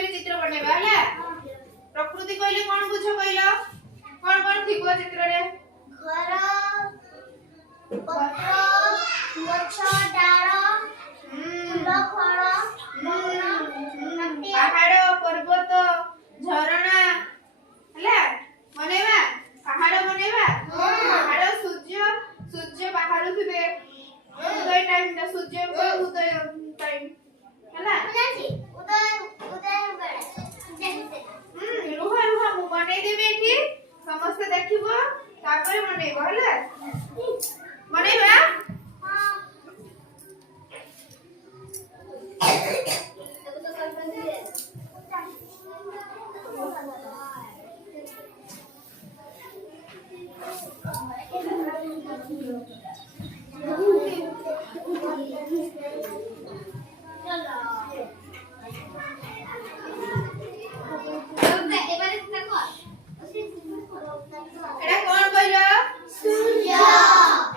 विषय रे चित्र बनेबा हला प्रकृति कहले कोन बुझ कहलो कोन कोन थिबो चित्र रे घर पत्र गछ डाळ फूल फळ पहाड़ पर्वत झरना हला बनेबा पहाड़ बनेबा पहाड़ सूर्य सूर्य बाहर थिबे उदय टाइम ता सूर्य को उदय टाइम हला उदय उदय बेला रुह रुह मु बनै देबे एठी समस्त देखिबो तापर बनेबो हला बनेबा हां एटा कोन कहलो सूर्य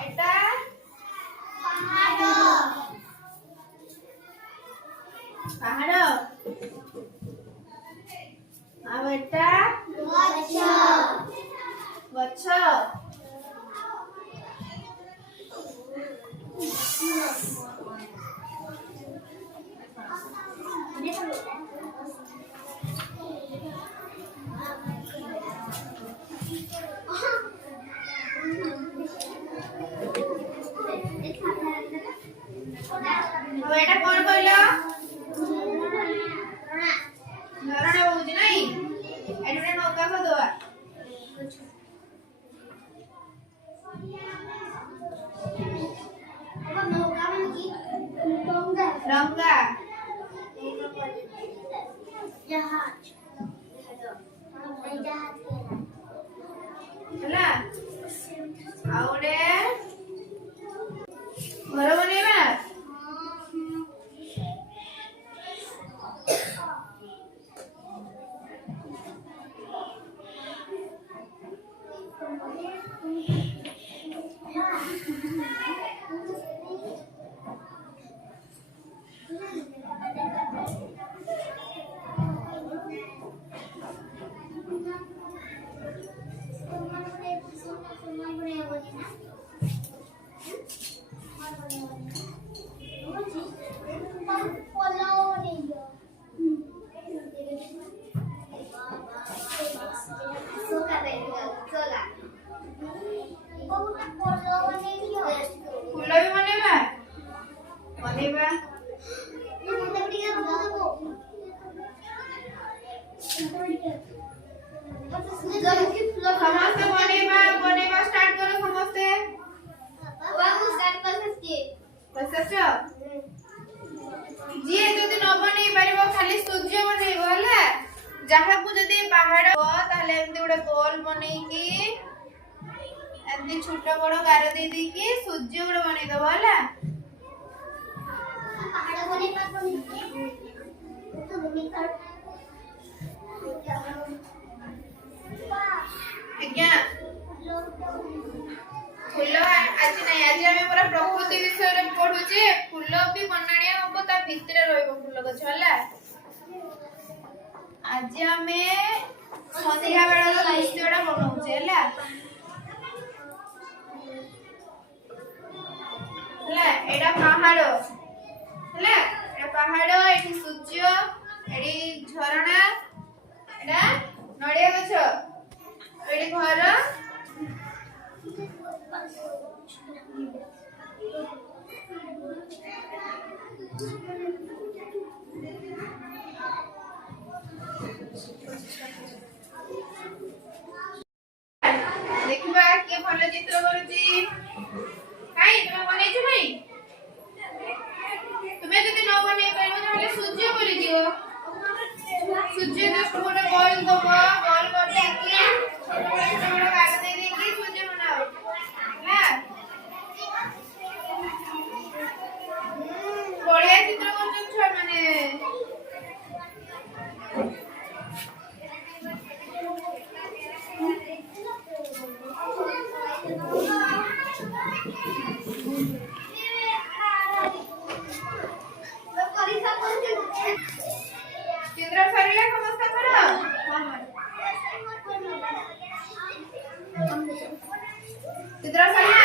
एटा पहाड़ पहाड़ आ बेटा गछ गछ अब एटा कोन कहलो झरना बहुजी नाही एटा नौका को दोआ रंगा जहाज हला आउडे घर बनेबा फूल भी बनेबा बनेबा समस्त बनेबा बनेबा स्टार्ट करो समस्ते बसछ जी जदी न बनै परिबो खाली सूर्य बनेबो हला जहा को जदी पहाड़ हो ताले एंती उडे गोल बनै की एंती छोटा बड़ गार दे दी की सूर्य उडे बनै दबो हला पहाड़ बनेबा तो भूमिका आज्ञा फूल आज नहीं आज हमें पूरा प्रकृति विषय रे पढु जे फूल भी बनाणिया हमको ता भीतर रहइबो फूल गछ हला आज हमें संध्या बेला दृश्यटा बनाउछे हला हला एडा पहाड़ हला एडा पहाड़ एठी सूर्य एडी झरना एडा नडिया गछ एडी घर देखिबा के भले चित्र करूची काई तुम बनेछु भाई तुम्हें जदी न बने पाइबो ताले सूर्य बोली दियो सूर्य जस्ट गोटे बॉल दबो बॉल कर देकी छोटा काट दे देकी सूर्य बनाओ ना बढ़िया चित्र करछन छुआ माने चित्र सरिला ଚିତ୍ର ସରିଲା